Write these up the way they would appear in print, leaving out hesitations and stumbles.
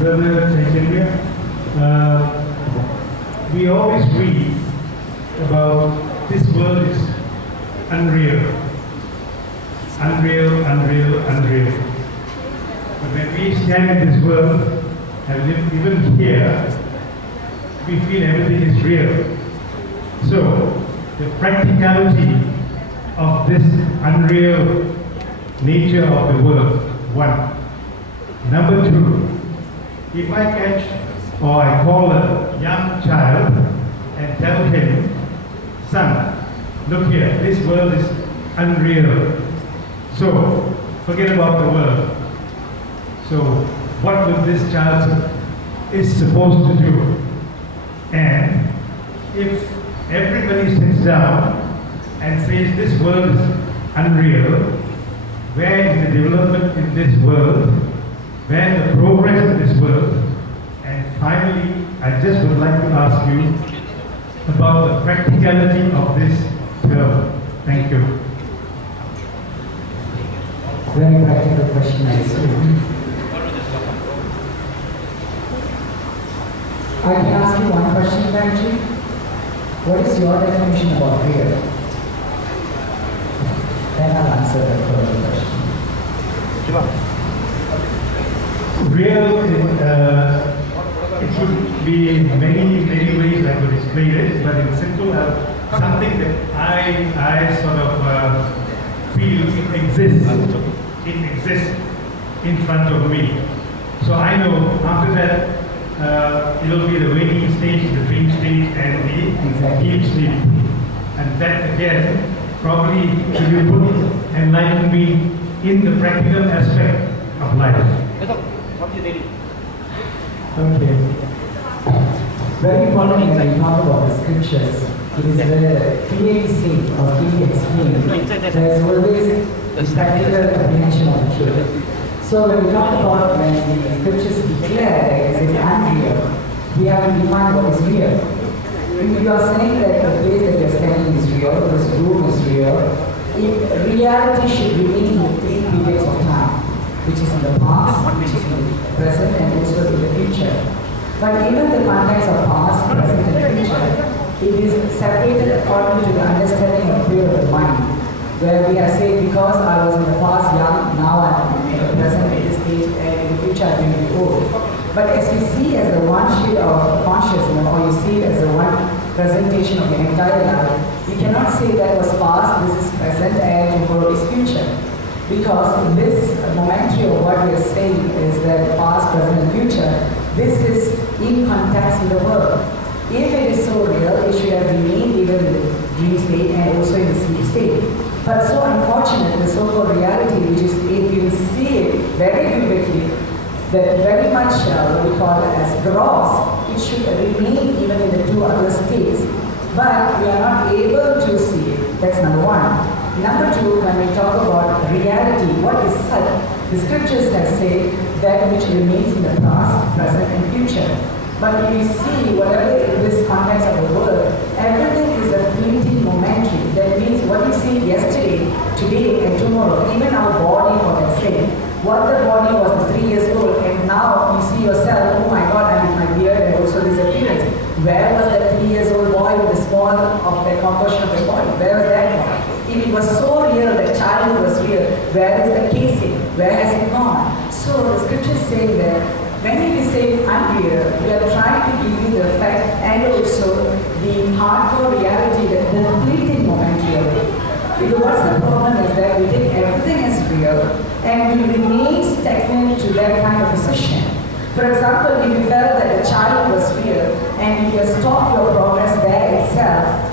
Brother Chaitanya, we always read about this world is unreal. Unreal, unreal, unreal. But when we stand in this world and live even here, we feel everything is real. So, the practicality of this unreal nature of the world, one. Number two, if I catch or I call a young child and tell him, son, look here, this world is unreal. So, forget about the world. So, what will this child is supposed to do? And if everybody sits down and says this world is unreal, where is the development in this world? Where is the progress in this world? And finally, I just would like to ask you about the practicality of this term. Thank you. Very practical question, I assume. I can ask you one question, Ranji. What is your definition about real? Then I'll answer that further question. Real, it should be many ways I could explain it, but in simple, something that I sort of feel it exists in front of me. So I know after that it will be the waking stage, the dream stage, and the deep sleep. And that again, probably if you put enlighten me in the practical aspect of life. Okay. Very important when we talk about the scriptures, it is very clearly seen or clearly explained. There is always a practical apprehension of the truth. So when we talk about when the scriptures declare that it is unreal, we have to define what is real. If you are saying that the place that you are standing is real, this room is real, reality should remain in the three periods of time, which is in the past, which is in the present, and also in the future. But even the context of past, present, and future, it is separated according to the understanding of period of mind, where we are saying because I was in the past young, now I'm in the present at this stage, and in the future I'm going to be old. But as we see as the one sheet of consciousness, or you see it as the one presentation of the entire life, we cannot say that was past, this is present, and tomorrow is future. Because this momentary of what we are saying is that past, present, and future, this is in context with the world. If it is so real, it should have remained even in the dream state and also in the sleep state. But so unfortunate, the so-called reality, which is, if you see it very vividly, that very much what we call it as gross, it should remain even in the two other states. But we are not able to see it. That's number one. Number two, when we talk about reality, what is such? The scriptures have said that which remains in the past, present, and future. But if you see whatever in this context of the world, everything is a fleeting momentary. That means what you see yesterday, today, and tomorrow, even our body for that sake, what the body was 3 years old, and now you see yourself, oh my God, I'm with my beard and also this appearance. Where was that 3 years old boy with the small of the composition of the body? Where was that boy? If it was so real, the child was real, where is the casing? Where has it gone? So the scriptures say that when we say unreal, we are trying to give you the fact and also the hardcore reality, that the fleeting momentary of it. Because what's the problem is that we take everything as real and we remain stagnant to that kind of position. For example, if you felt that the child was real and if you stop your progress there itself,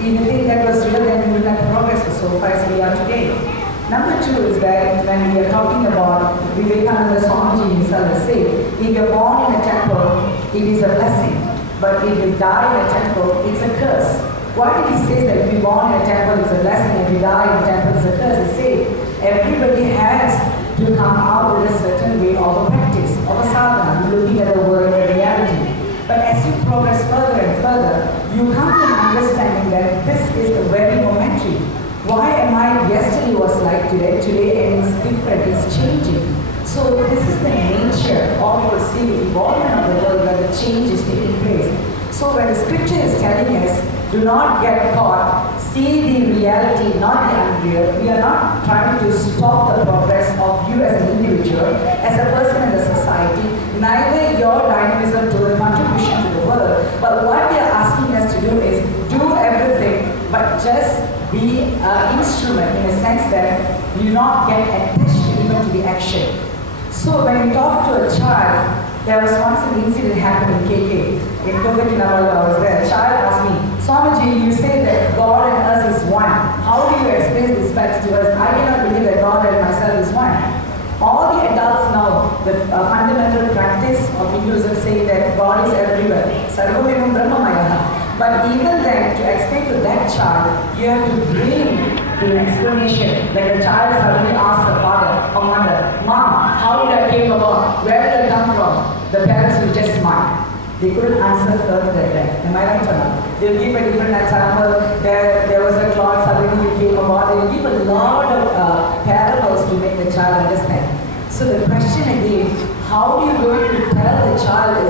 if you think that was real, then you will not progress so far as we are today. Number two is that when we are talking about Vivekananda Swamiji himself has said, if you're born in a temple, it is a blessing. But if you die in a temple, it's a curse. Why did he say that if you're born in a temple, it's a blessing, if you die in a temple, it's a curse? He said, everybody has to come out with a certain way of a practice, of a sadhana, looking at the world in reality. But as you progress further and further, you come to an understanding that this is very momentary. Why am I, yesterday was like today, and it's different, it's changing. So this is the nature of your see the evolvement of the world where the change is taking place. So when the scripture is telling us, do not get caught, see the reality, not the unreal. We are not trying to stop the progress of you as an individual, as a person in the society, neither your dynamism to the contribution to the world, but what they are asking us to do is do everything, but just be an instrument in a sense that you not get attached even to the action. So when we talk to a child, there was once an incident happened in KK. In Kolkata, I was there. A child asked me, Swamiji, you say that God and us is one. How do you explain this fact to us? I cannot believe that God and myself is one. All the adults know the fundamental practice of Hinduism saying that God is everywhere. Sarvamimam Brahmamaya. But even then, to explain to that child, you have to bring to an explanation. Like a child suddenly asks the father or mother, Mom, how did I came about? Where did I come from? The parents will just smile. They couldn't answer further than that. Am I right or not? They'll give a different example. There was a cloud suddenly came about. They'll give a lot of parables to make the child understand. So the question again, how are you going to tell the child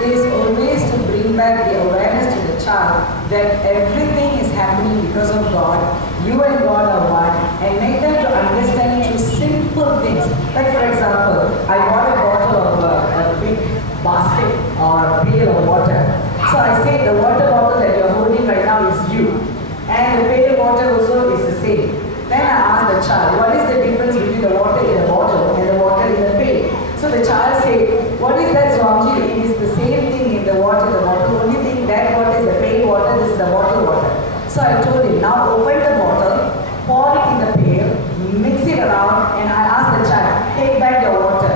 is always to bring back the awareness to the child that everything is happening because of God. You and God are one, and make them to understand through simple things. Like for example, I bought a bottle of a big basket or a pail of water. So I say the water bottle that you're holding right now is you, and the pail of water also is the same. Then I ask the child, what is the difference between the water in the bottle and the water in the pail? So the child say, what is that, Swamiji? It is the same thing in the water, the bottle. Only thing that water is the pail water, this is the bottle water. So I told him, now open the bottle, pour it in the pail, mix it around, and I ask the child, take back your water.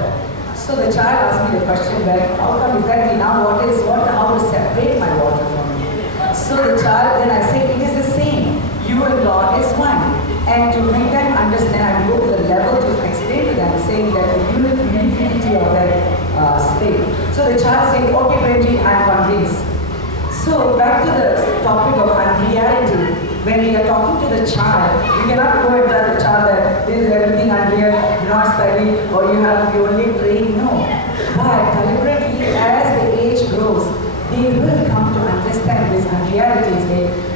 So the child asked me the question back, how come exactly now water is water? How to separate my water from it? So the child, then I say, it is the same. You and God is one. And to make them understand, I go to the level to explain to them, saying that the unity of that state. So the child said, okay, Benji, I am convinced. So back to the topic of unreality. When we are talking to the child, you cannot go and tell the child that this is everything unreal, do not study, or you only praying. No. But deliberately, as the age grows, they will come to understand these unrealities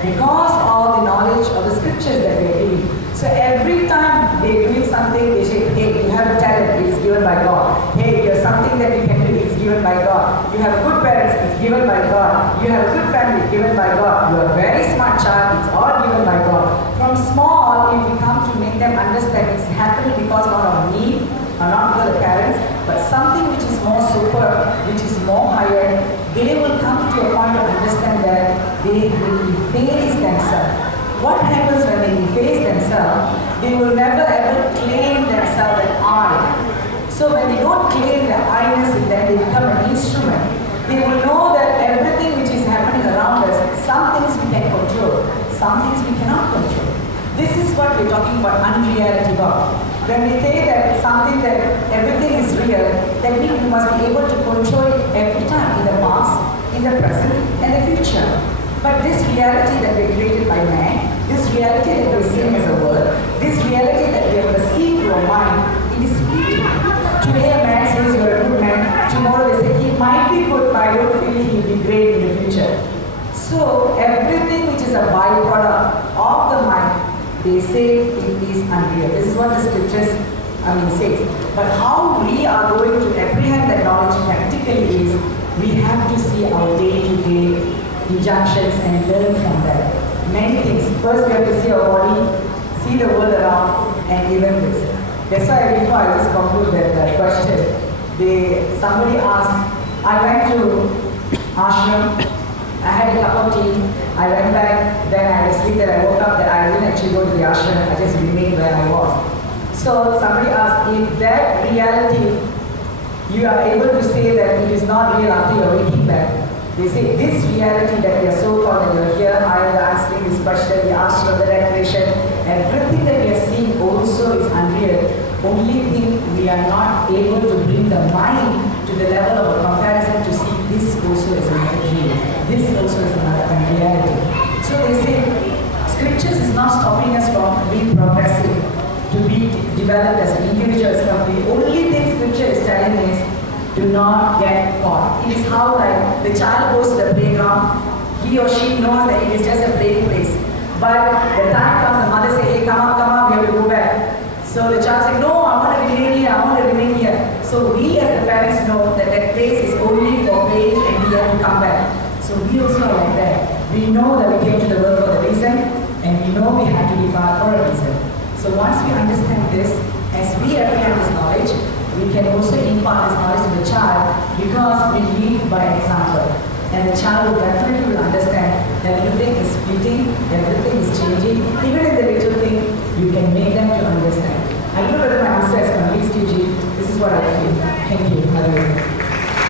because of the knowledge of the scriptures that they are giving. So every time they do something, they say, hey, you have a talent, it is given by God. Hey, you have something that you can do, it is given by God. You have good parents, it's given by God. You have a good family, given by God. You are a very smart child, it's all given by God. From small, if we come to make them understand it's happening because not of me, or not because of the parents, but something which is more super, which is more higher, they will come to a point of understand that they will efface themselves. What happens when they efface themselves? They will never ever claim themselves as I. So when they don't claim the I-ness in them, they become an instrument. They will know that everything which is happening around us, some things we can control, some things we cannot control. This is what we're talking about unreality about. When we say that something that everything is real, that means we must be able to control it every time, in the past, in the present, and the future. But this reality that we created by man, this reality that we see as a world, this reality that we have perceived through our mind, it is fleeting. Today a man says you're a good man, tomorrow they say he might be good, but I don't feel he'll be great in the future. So everything which is a byproduct of the mind, they say it is unreal. This is what the scriptures says. But how we are going to apprehend that knowledge practically is we have to see our day-to-day injunctions and learn from that. Many things. First we have to see our body, see the world around, and even this. That's why before I just conclude that question, somebody asked, I went to ashram, I had a cup of tea, I went back, then I had a sleep, then I woke up, that I didn't actually go to the ashram, I just remained where I was. So somebody asked, if that reality, you are able to say that it is not real after you are waking back, they say this reality that we are so called that you are here, I am asking this question, the ashram, the declaration, everything that we are seeing also is unreal. Only thing we are not able to bring the mind to the level of a comparison to see this also is another dream, this also is another unreality. So they say scriptures is not stopping us from being progressive, to be developed as an individual, as a company. The only thing scripture is telling is do do not get caught. It is how like the child goes to the playground, he or she knows that it is just a playing place. But the time comes, the mother says, hey, come on, we have to go back. So the child says, no, I want to remain here, I want to remain here. So we as the parents know that that place is only for playing and we have to come back. So we also are like that. We know that we came to the world for the reason and we know we have to depart for a reason. So once we understand this, as we apprehend this knowledge, we can also impart this knowledge to the child because we lead by example. And the child will definitely will understand that everything is fleeting, everything is changing. Even in the little thing, you can make them to understand. I don't know whether my answer has convinced you, G. This is what I feel. Thank you.